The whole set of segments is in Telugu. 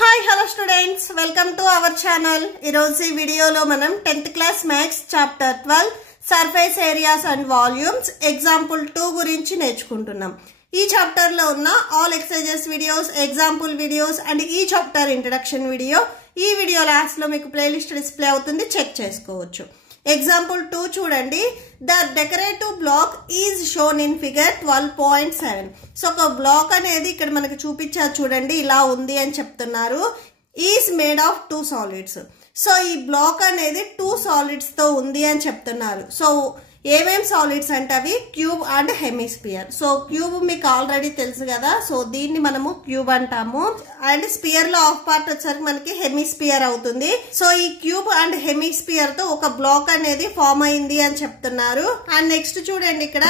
Hi hello students, welcome to our channel. ఈరోజు ఈ వీడియోలో మనం 10th class maths chapter 12 surface areas and volumes example 2 గురించి నేర్చుకుంటున్నాం. ఈ చాప్టర్ లో ఉన్న all exercises videos, example videos and ఈ చాప్టర్ ఇంట్రడక్షన్ వీడియో ఈ వీడియో లాస్ట్ లో మీకు ప్లేలిస్ట్ డిస్ప్లే అవుతుంది, చెక్ చేసుకోవచ్చు. ఎగ్జాంపుల్ 2 చూడండి. The decorative block is shown in figure 12.7. So ఒక బ్లాక్ అనేది ఇక్కడ మనకి చూపించారు చూడండి, ఇలా ఉంది అని చెప్తున్నారు. Is made of 2 solids. So ఈ బ్లాక్ అనేది 2 సాలిడ్స్ తో ఉంది అని చెప్తున్నారు. సో ఏమేం సాలిడ్స్ అంటే అవి cube and hemisphere. So cube మీకు ఆల్రెడీ తెలుసు కదా, సో దీన్ని మనము క్యూబ్ అంటాము. అండ్ స్పియర్ లో హాఫ్ పార్ట్ వచ్చేసరికి మనకి హెమిస్పియర్ అవుతుంది. సో ఈ క్యూబ్ అండ్ హెమిస్పియర్ తో ఒక బ్లాక్ అనేది ఫామ్ అయింది అని చెప్తున్నారు. అండ్ నెక్స్ట్ చూడండి, ఇక్కడ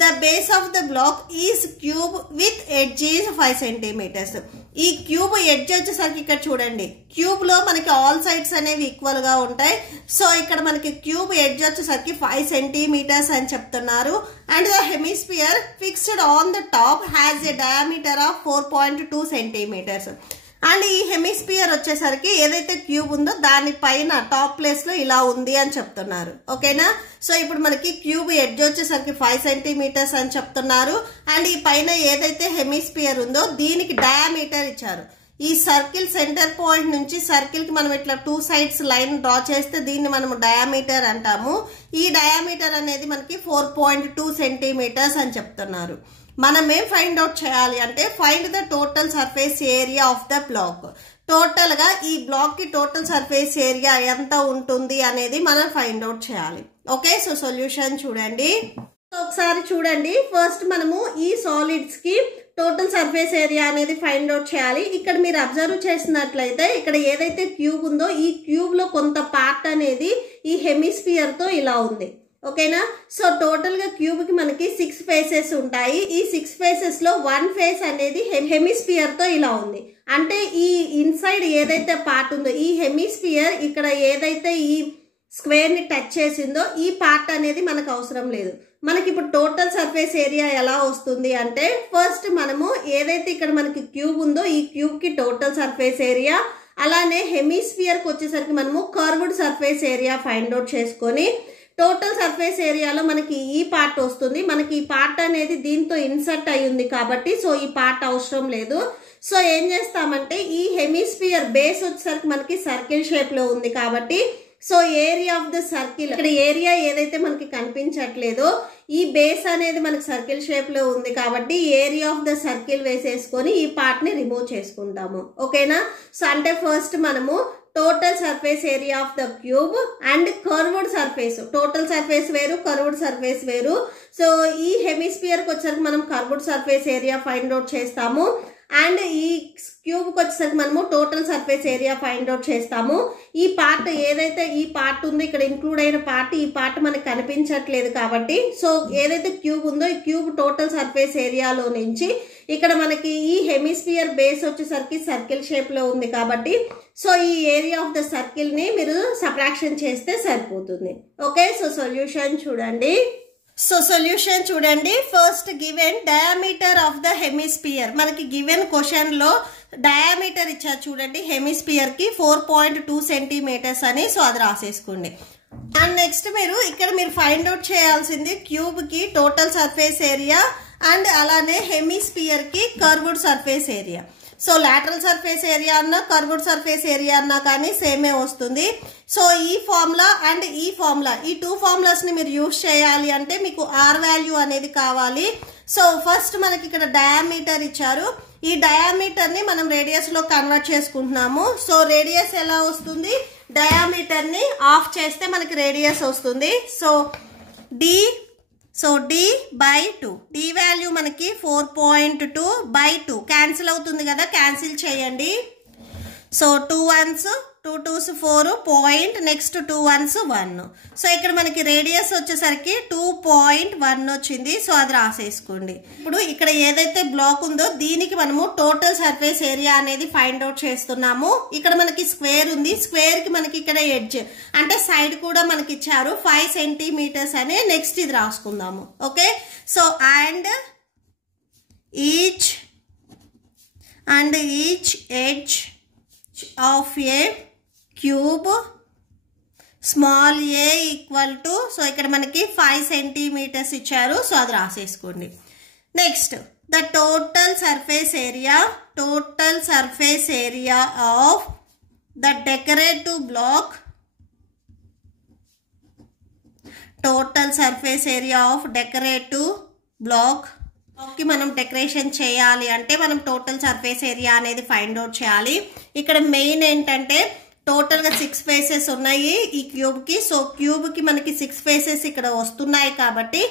the base of the block is cube with edge is 5 centimetres. ఈ క్యూబ్ ఎడ్జ్ వచ్చేసరికి ఇక్కడ చూడండి, క్యూబ్ లో మనకి ఆల్ సైడ్స్ అనేవి ఈక్వల్ గా ఉంటాయి. సో ఇక్కడ మనకి క్యూబ్ ఎడ్జ్ వచ్చేసరికి 5 సెంటీమీటర్స్ అని చెప్తున్నారు. And the hemisphere fixed on the top has a diameter of 4.2 centimetres. And ఈ హెమిస్పియర్ వచ్చేసరికి ఏదైతే క్యూబ్ ఉందో దాని పైన టాప్ ప్లేస్ లో ఇలా ఉంది అని చెప్తున్నారు. ఓకేనా? సో ఇప్పుడు మనకి క్యూబ్ ఎడ్జ్ వచ్చేసరికి 5 సెంటీమీటర్స్ అని చెప్తున్నారు. అండ్ ఈ పైన ఏదైతే హెమిస్పియర్ ఉందో దీనికి డయామీటర్ ఇచ్చారు. ఈ సర్కిల్ సెంటర్ పాయింట్ నుంచి సర్కిల్ కి మనం ఇట్లా 2 సైడ్స్ లైన్ డ్రా చేస్తే దీన్ని మనం డయామీటర్ అంటాము. ఈ డయామీటర్ అనేది మనకి 4.2 సెంటీమీటర్స్ అని చెప్తున్నారు. మనం ఏం ఫైండ్ అవుట్ చేయాలి అంటే find the total surface area of the block. Total గా ఈ బ్లాక్ కి టోటల్ సర్ఫేస్ ఏరియా ఎంత ఉంటుంది అనేది మనం ఫైండ్ అవుట్ చేయాలి. ఓకే, సో సొల్యూషన్ చూడండి. ఒకసారి చూడండి, ఫస్ట్ మనము ఈ సాలిడ్స్ కి టోటల్ సర్ఫేస్ ఏరియా అనేది ఫైండ్ అవుట్ చేయాలి. ఇక్కడ మీరు అబ్జర్వ్ చేసినట్లయితే ఇక్కడ ఏదైతే క్యూబ్ ఉందో ఈ క్యూబ్ లో కొంత పార్ట్ అనేది ఈ హెమిస్పియర్ తో ఇలా ఉంది. ఓకేనా? సో టోటల్ గా క్యూబ్ కి మనకి 6 ఫేసెస్ ఉంటాయి. ఈ 6 ఫేసెస్ లో 1 ఫేస్ అనేది హెమిస్పియర్ తో ఇలా ఉంది. అంటే ఈ ఇన్సైడ్ ఏదైతే పార్ట్ ఉందో ఈ హెమిస్పియర్ ఇక్కడ ఏదైతే ఈ స్క్వేర్ ని టచ్ చేసిందో ఈ పార్ట్ అనేది మనకు అవసరం లేదు. మనకి ఇప్పుడు టోటల్ సర్ఫేస్ ఏరియా ఎలా వస్తుంది అంటే ఫస్ట్ మనము ఏదైతే ఇక్కడ మనకి క్యూబ్ ఉందో ఈ క్యూబ్ కి టోటల్ సర్ఫేస్ ఏరియా, అలానే హెమిస్పియర్ కి వచ్చేసరికి మనము curved surface area find out చేసుకొని టోటల్ సర్ఫేస్ ఏరియాలో మనకి ఈ పార్ట్ వస్తుంది. మనకి ఈ పార్ట్ అనేది దీంతో ఇన్సర్ట్ అయి ఉంది కాబట్టి సో ఈ పార్ట్ అవసరం లేదు. సో ఏం చేస్తామంటే ఈ హెమిస్పియర్ బేస్ వచ్చేసరికి మనకి సర్కిల్ షేప్ లో ఉంది కాబట్టి so area of the circle, ఇక్కడ ఏరియా ఏదైతే మనకి కనిపించట్లేదో ఈ బేస్ అనేది మనకి సర్కిల్ షేప్ లో ఉంది కాబట్టి ఏరియా ఆఫ్ ద సర్కిల్ వేసేసుకొని ఈ పార్ట్ ని రిమూవ్ చేసుకుంటాము. ఓకేనా? సో అంటే ఫస్ట్ మనము total surface area of the cube and curved surface, total surface వేరు కర్వ్డ్ సర్ఫేస్ వేరు. సో ఈ హెమిస్పియర్ కి వచ్చేసరికి మనం curved surface area find out చేస్తాము. అండ్ ఈ క్యూబ్ కి వచ్చేసరికి మనము total surface area find out చేస్తాము. ఈ పార్ట్ ఏదైతే ఈ పార్ట్ ఉందో ఇక్కడ ఇంక్లూడ్ అయిన పార్ట్, ఈ పార్ట్ మనకు కనిపించట్లేదు కాబట్టి సో ఏదైతే క్యూబ్ ఉందో ఈ క్యూబ్ టోటల్ సర్ఫేస్ ఏరియాలో నుంచి ఇక్కడ మనకి ఈ హెమిస్పియర్ బేస్ వచ్చేసరికి సర్కిల్ షేప్ లో ఉంది కాబట్టి సో ఈ ఏరియా ఆఫ్ ద సర్కిల్ ని మీరు సబ్ట్రాక్షన్ చేస్తే సరిపోతుంది. ఓకే, సో సొల్యూషన్ చూడండి. సో సొల్యూషన్ చూడండి. First given diameter of the hemisphere, మనకి గివెన్ క్వశ్చన్ లో డయామీటర్ ఇచ్చారు చూడండి హెమిస్పియర్ కి 4.2 సెంటీమీటర్స్ అని. సో అది రాసేసుకోండి. అండ్ నెక్స్ట్ మీరు ఫైండ్ అవుట్ చేయాల్సింది క్యూబ్ కి టోటల్ సర్ఫేస్ ఏరియా అండ్ అలానే హెమిస్పియర్ కి curved surface area. So lateral surface area అన్నా కర్వ్డ్ సర్ఫేస్ ఏరియా అన్నా కానీ సేమే వస్తుంది. సో ఈ ఫార్ములా అండ్ ఈ ఫార్ములా, ఈ 2 ఫార్ములాస్ ని మీరు యూజ్ చేయాలి అంటే మీకు ఆర్ వాల్యూ అనేది కావాలి. సో ఫస్ట్ మనకి ఇక్కడ డయామీటర్ ఇచ్చారు. ఈ డయామీటర్ ని మనం రేడియస్ లో కన్వర్ట్ చేసుకుంటున్నాము. సో రేడియస్ ఎలా వస్తుంది, డయామీటర్ ని ఆఫ్ చేస్తే మనకి రేడియస్ వస్తుంది. So d by 2, d value మనకి 4.2 by 2 క్యాన్సిల్ అవుతుంది కదా, క్యాన్సిల్ చేయండి. So 2 1s 2 2s 4 point, next 2 1s 1. So ఇక్కడ మనకి రేడియస్ వచ్చేసరికి 2.1 వచ్చింది. సో అది రాసేసుకోండి. ఇప్పుడు ఇక్కడ ఏదైతే బ్లాక్ ఉందో దీనికి మనము టోటల్ సర్ఫేస్ ఏరియా అనేది ఫైండ్ అవుట్ చేస్తున్నాము. ఇక్కడ మనకి స్క్వేర్ ఉంది, స్క్వేర్ కి మనకి ఇక్కడ ఎడ్జ్ అంటే సైడ్ కూడా మనకి ఇచ్చారు 5 సెంటీమీటర్స్ అని. నెక్స్ట్ ఇది రాసుకుందాము. Okay, so and each edge of a cube small a equal to, so ఇక్కడ మనకి 5 సెంటీమీటర్స్ ఇచ్చారు, సో అది రాసేసుకోండి. Next the total surface area of the decorative block, total surface area of decorative block కి మనం డెకరేషన్ చేయాలి అంటే మనం టోటల్ సర్ఫేస్ ఏరియా అనేది ఫైండ్ అవుట్ చేయాలి. ఇక్కడ మెయిన్ ఏంటంటే టోటల్గా 6 ఫేసెస్ ఉన్నాయి ఈ క్యూబ్కి. సో క్యూబ్కి మనకి 6 ఫేసెస్ ఇక్కడ వస్తున్నాయి కాబట్టి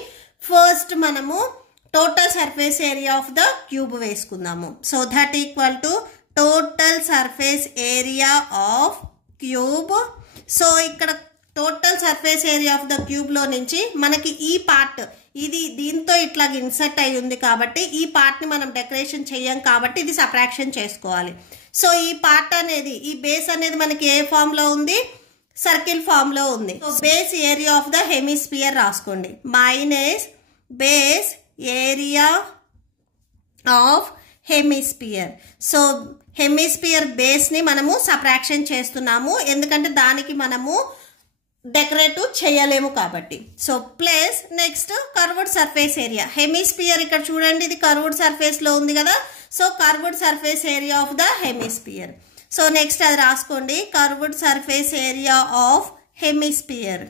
ఫస్ట్ మనము total surface area of the cube వేసుకుందాము. So that equal to total surface area of cube. So ఇక్కడ total surface area of the క్యూబ్లో నుంచి మనకి ఈ పార్ట్ ఇది దీంతో ఇట్లా ఇన్సర్ట్ అయి ఉంది కాబట్టి ఈ పార్ట్ని మనం డెకరేషన్ చెయ్యం కాబట్టి ఇది సబ్ట్రాక్షన్ చేసుకోవాలి. సో ఈ పార్ట్ అనేది ఈ బేస్ అనేది మనకి ఏ ఫామ్ లో ఉంది, సర్కిల్ ఫామ్ లో ఉంది. So base area of the hemisphere రాసుకోండి, minus base area of hemisphere. So hemisphere base ని మనము సబ్ట్రాక్షన్ చేస్తున్నాము ఎందుకంటే దానికి మనము డెకరేటివ్ చేయలేము కాబట్టి. So plus next curved surface area, hemisphere ఇక్కడ చూడండి ఇది కర్వ్డ్ సర్ఫేస్ లో ఉంది కదా, so curved surface area of the hemisphere. So next అది రాసుకోండి, curved surface area of hemisphere.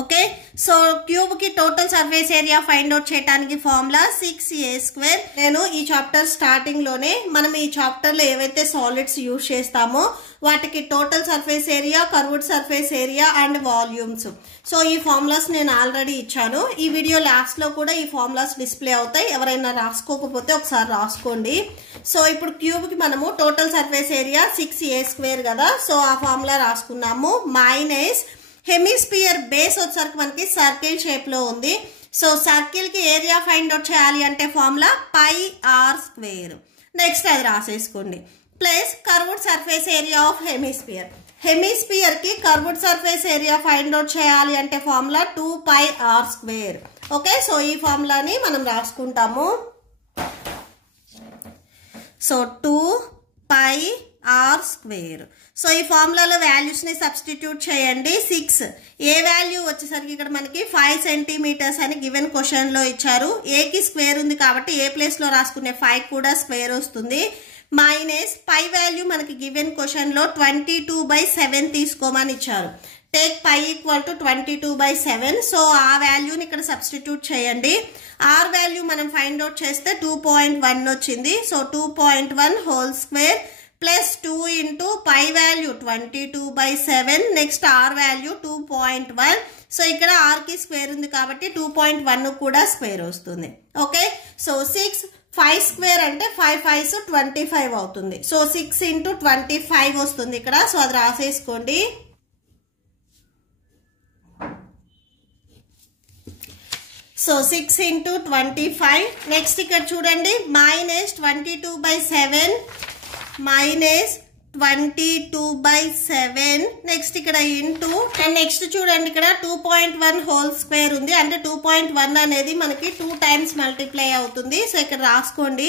Okay, so cube కి total surface area find out చేయడానికి ఫార్ములా 6a². నేను ఈ చాప్టర్ స్టార్టింగ్ లోనే మనం ఈ చాప్టర్ లో ఏవైతే సాలిడ్స్ యూజ్ చేస్తామో వాటికి total surface area, curved surface area and volumes, so ఈ ఫార్ములాస్ నేను ఆల్రెడీ ఇచ్చాను. ఈ వీడియో లాస్ట్ లో కూడా ఈ ఫార్ములాస్ డిస్ప్లే అవుతాయి, ఎవరైనా రాసుకోకపోతే ఒకసారి రాసుకోండి. సో ఇప్పుడు క్యూబ్ కి మనము టోటల్ సర్ఫేస్ ఏరియా 6a² కదా, సో ఆ ఫార్ములా రాసుకున్నాము. మైనస్ హెమిస్పియర్ బేస్ వచ్చేసరికి మనకి సర్కిల్ షేప్ లో ఉంది. సో సర్కిల్ కి ఏరియా ఫైండ్ అవుట్ చేయాలి అంటే ఫార్ములా πr². నెక్స్ట్ అది రాసేసుకోండి. Plus curved surface area of hemisphere, hemisphere కి curved surface area find out చేయాలి అంటే ఫార్ములా 2πr². ఓకే, సో ఈ ఫార్ములాని మనం రాసుకుంటాము. So 2πr². సో ఈ ఫార్ములాలో వాల్యూస్ ని సబ్స్టిట్యూట్ చేయండి. 6 ఏ వాల్యూ వచ్చేసరికి ఇక్కడ మనకి 5 సెంటీమీటర్స్ అని గివెన్ క్వశ్చన్ లో ఇచ్చారు. ఏ కి స్క్వేర్ ఉంది కాబట్టి ఏ ప్లేస్ లో రాసుకునే 5 కూడా స్క్వేర్ వస్తుంది. మైనస్ పై వాల్యూ మనకి గివెన్ క్వశ్చన్ లో 22/7 తీసుకోమని ఇచ్చారు. Take π equal to 22/7. సో ఆ వాల్యూని ఇక్కడ సబ్స్టిట్యూట్ చేయండి. ఆర్ వాల్యూ మనం ఫైండ్ అవుట్ చేస్తే 2.1 వచ్చింది. So 2.1 whole square plus 2 into pi value 22/7, next R value 2.1. So ఇక్కడ ఆర్ కి స్క్వేర్ ఉంది కాబట్టి 2.1 కూడా స్క్వేర్ వస్తుంది. ఓకే, సో 5² అంటే 5 5s 25 అవుతుంది. సో 6 ఇంటూ 25 వస్తుంది ఇక్కడ, సో అది రాసేసుకోండి. So 6 into 25. నెక్స్ట్ ఇక్కడ చూడండి మైనస్ 22/7 మైనస్ 22/7, నెక్స్ట్ ఇక్కడ ఇంటూ అండ్ నెక్స్ట్ చూడండి ఇక్కడ 2.1 హోల్ స్క్వేర్ ఉంది అంటే 2.1 అనేది మనకి 2 టైమ్స్ మల్టిప్లై అవుతుంది. సో ఇక్కడ రాసుకోండి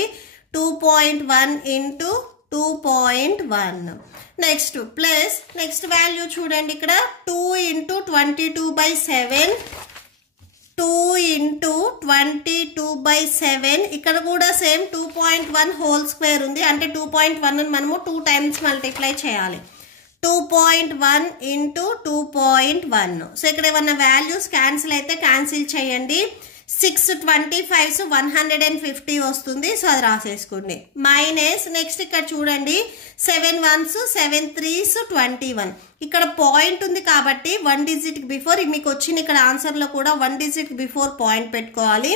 2.1 into 2.1. Next plus next value చూడండి ఇక్కడ 2 ఇంటూ 22/7, 2 ఇంటూ 22/7. ఇక్కడ కూడా సేమ్ 2.1 హోల్ స్క్వేర్ ఉంది అంటే 2.1 మనము 2 టైమ్స్ మల్టిప్లై చేయాలి. 2.1 ఇంటూ 2.1. సో ఇక్కడ ఏమన్నా వాల్యూస్ క్యాన్సిల్ అయితే క్యాన్సిల్ చేయండి. 6 25s 150 వస్తుంది. సో అది రాసేసుకోండి. మైనస్ నెక్స్ట్ ఇక్కడ చూడండి 7 1s 7 3s 21. ఇక్కడ పాయింట్ ఉంది కాబట్టి 1 డిజిట్ బిఫోర్ మీకు వచ్చిన ఇక్కడ ఆన్సర్ లో కూడా 1 డిజిట్ బిఫోర్ పాయింట్ పెట్టుకోవాలి.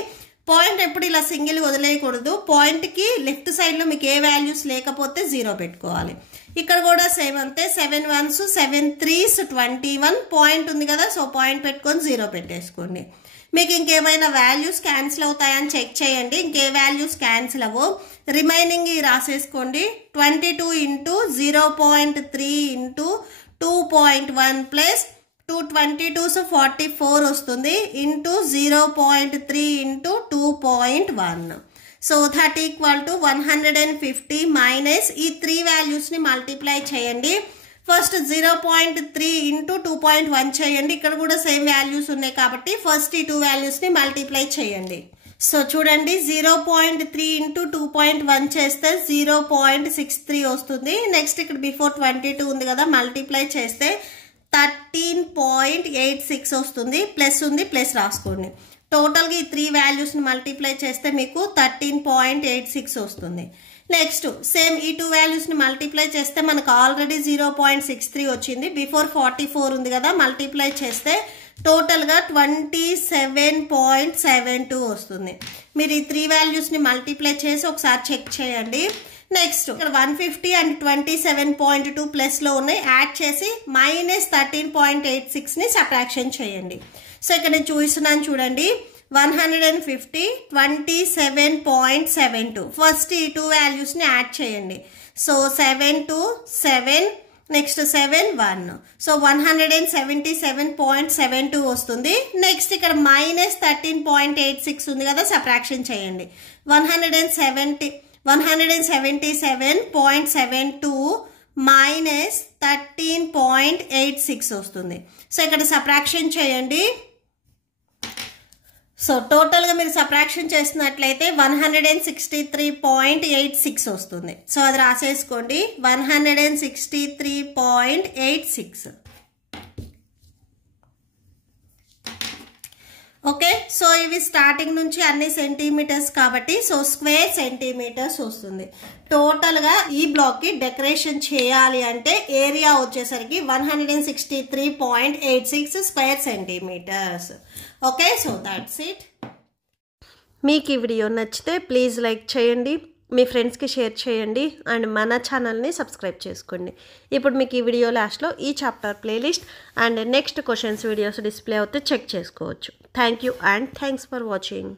పాయింట్ ఎప్పుడు ఇలా సింగిల్ వదిలేయకూడదు. పాయింట్ కి లెఫ్ట్ సైడ్ లో మీకు ఏ వాల్యూస్ లేకపోతే 0 పెట్టుకోవాలి. ఇక్కడ కూడా సేమ్ అంతే 7 1s 7 3s 21. పాయింట్ ఉంది కదా, సో పాయింట్ పెట్టుకొని 0 పెట్టేసుకోండి. మీకు ఇంకేమైనా వాల్యూస్ క్యాన్సిల్ అవుతాయని చెక్ చేయండి. ఇంకే వాల్యూస్ క్యాన్సిల్ అవ్వవు, రిమైనింగ్ రాసేసుకోండి. 22 ఇంటూ 0.3 ఇంటూ 2.1 ప్లస్ 2 22s 44 వస్తుంది into 0.3 into 2.1. So that equal to 150 minus ఈ 3 వాల్యూస్ని మల్టిప్లై చేయండి. ఫస్ట్ 0.3 ఇంటూ 2.1 చేయండి. ఇక్కడ కూడా సేమ్ వాల్యూస్ ఉన్నాయి కాబట్టి ఫస్ట్ ఈ 2 వాల్యూస్ని మల్టిప్లై చేయండి. సో చూడండి 0.3 ఇంటూ 2.1 చేస్తే 0.63 వస్తుంది. నెక్స్ట్ ఇక్కడ బిఫోర్ 22 ఉంది కదా, మల్టిప్లై చేస్తే 13.86 వస్తుంది. ప్లస్ ఉంది, ప్లస్ రాసుకోండి. టోటల్గా ఈ 3 వాల్యూస్ని మల్టిప్లై చేస్తే మీకు 13.86 వస్తుంది. నెక్స్ట్ సేమ్ ఈ 2 వాల్యూస్ని మల్టిప్లై చేస్తే మనకు ఆల్రెడీ 0.63 వచ్చింది. బిఫోర్ 44 ఉంది కదా, మల్టిప్లై చేస్తే టోటల్గా 27.72 వస్తుంది. మీరు ఈ 3 వాల్యూస్ని మల్టిప్లై చేసి ఒకసారి చెక్ చేయండి. నెక్స్ట్ ఇక్కడ 150 అండ్ 27.2 ప్లస్లో ఉన్నాయి, యాడ్ చేసి మైనస్ 13.86ని సబ్ట్రాక్షన్ చేయండి. సో ఇక్కడ నేను చూపిస్తున్నాను చూడండి, 150 27.72. ఫస్ట్ ఈ 2 వాల్యూస్ని యాడ్ చేయండి. So 7 2 7, next 7 1. సో 177.72 వస్తుంది. నెక్స్ట్ ఇక్కడ మైనస్ 13.86 ఉంది కదా, సబ్ట్రాక్షన్ చేయండి. 177.72 మైనస్ 13.86 వస్తుంది. సో ఇక్కడ సబ్ట్రాక్షన్ చేయండి. సో టోటల్గా మీరు సబ్ట్రాక్షన్ చేసినట్లయితే 163.86 వస్తుంది. సో అది రాసేసుకోండి, 163.86. ఓకే. సో ఇవి స్టార్టింగ్ నుంచి అన్ని సెంటీమీటర్స్ కాబట్టి సో స్క్వేర్ సెంటీమీటర్స్ వస్తుంది. టోటల్గా ఈ బ్లాక్కి డెకరేషన్ చేయాలి అంటే ఏరియా వచ్చేసరికి 163.86 square centimetres. Okay, so that's it. మీకు ఈ వీడియో నచ్చితే ప్లీజ్ లైక్ చేయండి, మీ ఫ్రెండ్స్కి షేర్ చేయండి అండ్ మన ఛానల్ని సబ్స్క్రైబ్ చేసుకోండి. ఇప్పుడు మీకు ఈ వీడియో లాస్ట్లో ఈ chapter playlist and next questions videos display అవుతే చెక్ చేసుకోవచ్చు. Thank you and thanks for watching.